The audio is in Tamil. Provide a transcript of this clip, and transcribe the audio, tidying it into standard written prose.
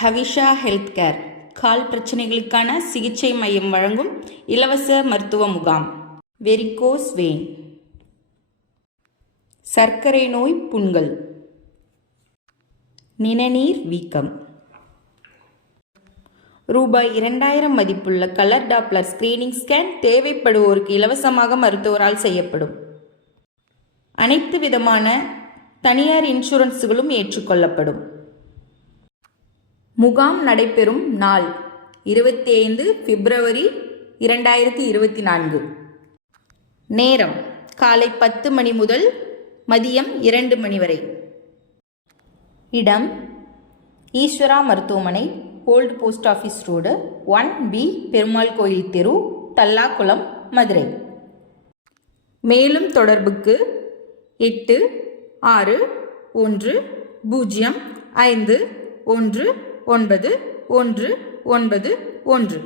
ஹவிஷா ஹெல்த் கேர் கால் பிரச்சனைகளுக்கான சிகிச்சை மையம் வழங்கும் இலவச மருத்துவ முகாம். வெரிகோஸ் வெயின், சர்க்கரை நோய் புண்கள், நிணநீர் வீக்கம். ரூபாய் 2000 மதிப்புள்ள கலர் டாப்ளர் ஸ்கிரீனிங் ஸ்கேன் தேவைப்படுவோருக்கு இலவசமாக மருத்துவரால் செய்யப்படும். அனைத்து விதமான தனியார் இன்சூரன்ஸுகளும் ஏற்றுக்கொள்ளப்படும். முகாம் நடைபெறும் நாள் 25 பிப்ரவரி 2024. நேரம் காலை 10 மணி முதல் மதியம் 2 மணி வரை. இடம் ஈஸ்வரா மருத்துவமனை, old post office road, 1B, Perumal கோயில் தெரு, தல்லாக்குளம், மதுரை. மேலும் தொடர்புக்கு 8610519191.